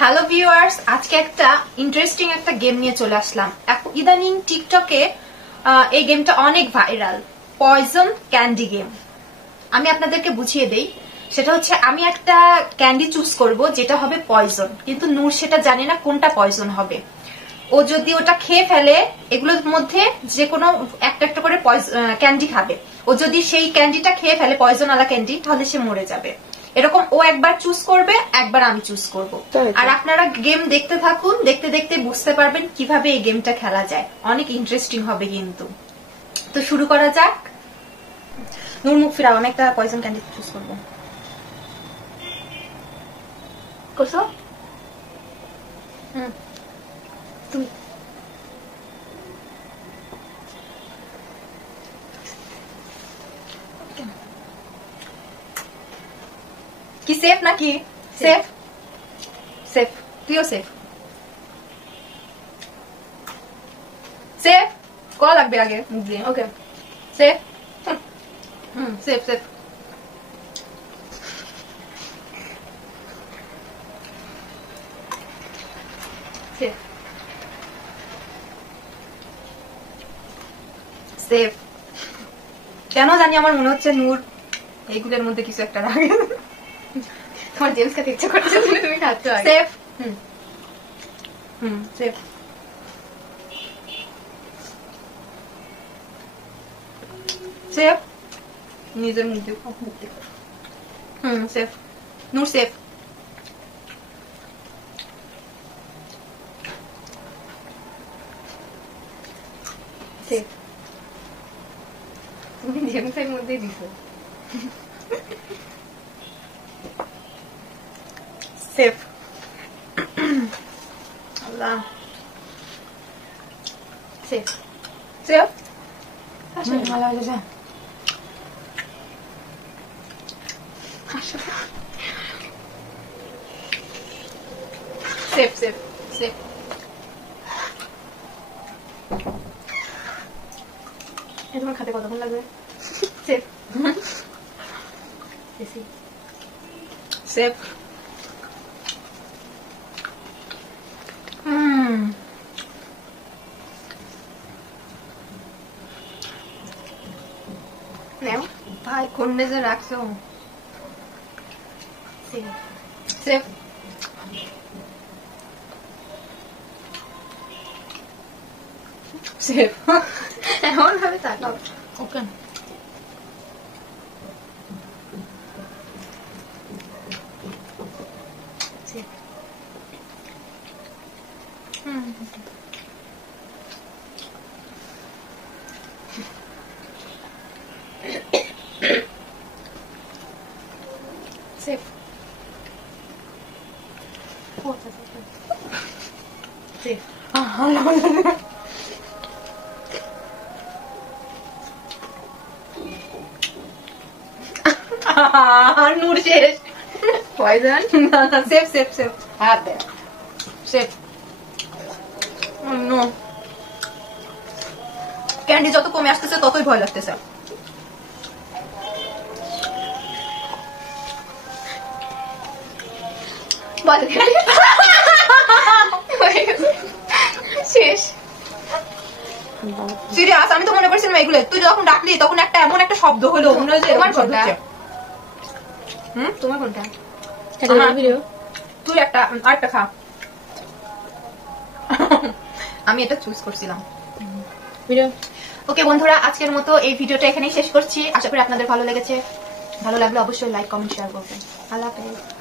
Hello viewers, আজকে একটা ইন্টারেস্টিং একটা গেম নিয়ে চলে আসলাম। ইদানিং টিকটকে এই গেমটা অনেক ভাইরাল, পয়জন ক্যান্ডি গেম। আমি আপনাদেরকে বুঝিয়ে দেই। সেটা হচ্ছে আমি একটা ক্যান্ডি চুজ করব যেটা হবে পয়জন, কিন্তু নূর সেটা জানে না কোনটা পয়জন হবে। ও যদি ওটা খেয়ে ফেলে, এগুলোর মধ্যে যে কোনো একটা একটা করে ক্যান্ডি খাবে। ও যদি সেই ক্যান্ডিটা খেয়ে ফেলে, পয়জন আলা ক্যান্ডি, তাহলে সে মরে যাবে। এরকম ও একবার চুজ করবে, একবার আমি চুজ করব। আর আপনারা গেম দেখতে থাকুন, দেখতে দেখতে বুঝতে পারবেন কিভাবে এই গেমটা খেলা যায়। অনেক ইন্টারেস্টিং হবে কিন্তু। তো শুরু করা যাক। নূর মুখ ফিরাও, আমি একটা পয়জন ক্যান্ডি চুজ করব। করছো? তুমি কি সেফ নাকি? সেফ সেফ, তুইও সেফ। সেফ কল লাগবে আগে মুখ দিয়ে। Okay safe. Safe safe. Safe safe. কেন জানি আমার মনে হচ্ছে নূর এইগুলোর মধ্যে কিছু একটা রাখে। তোমার জেমস খেতে ইচ্ছা করছে, তুমি খাচ্ছ। সেফ। সেফ। সেফ নিজের মুখ দিয়ে মুক্তি কর। সেফ। নূর সেফ। সেফ। তুমি জেমসের মধ্যে দিছো। সেফ। আল্লাহ। Safe safe. ভালো হয়েছে। Safe safe safe. তোমার খাতে কতক্ষণ লাগবে? Safe safe. ভাই কোন মেজে রাখছো? Safe safe. সেফ। এমন ভাবে তাকাও। Okay safe. Safe. Safe. Noor শেষ। পয়জন। Safe safe safe. হাত দে। সেফ। নো, ক্যান্ডি যত কমে আসতেছে ততই ভয় লাগতেছে। শেষ। সিরিয়াস, আমি তো মনে করছিলাম এগুলো। তুই যখন ডাকলি তখন একটা এমন একটা শব্দ হলো, মনে হয় তোমার কোনটা? তোমার কোনটা? তুই একটা আরেকটা খা। আমি এটা চুজ করছিলাম। ওকে বন্ধুরা, আজকের মতো এই ভিডিওটা এখানেই শেষ করছি। আশা করি আপনাদের ভালো লেগেছে। ভালো লাগলে অবশ্যই লাইক কমেন্ট শেয়ার করবেন। আল্লাহ হাফেজ।